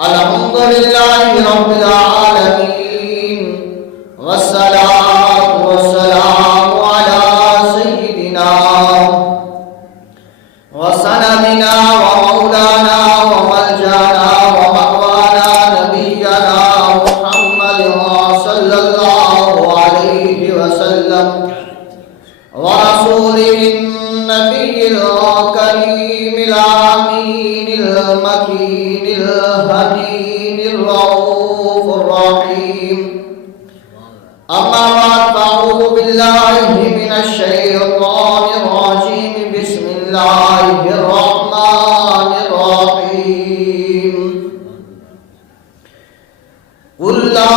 الحمد لله رب العالمين، والصلاة والسلام على سيدنا وسندنا ومولانا وملجانا ومأوانا نبينا محمد صلى الله عليه وسلم، ورسوله النبي الكريم الأمين المكين الهدين الرؤوف الرحيم. أما بعد، فأعوذ بالله من الشيطان الرجيم. بسم الله الرحمن الرحيم. قل لا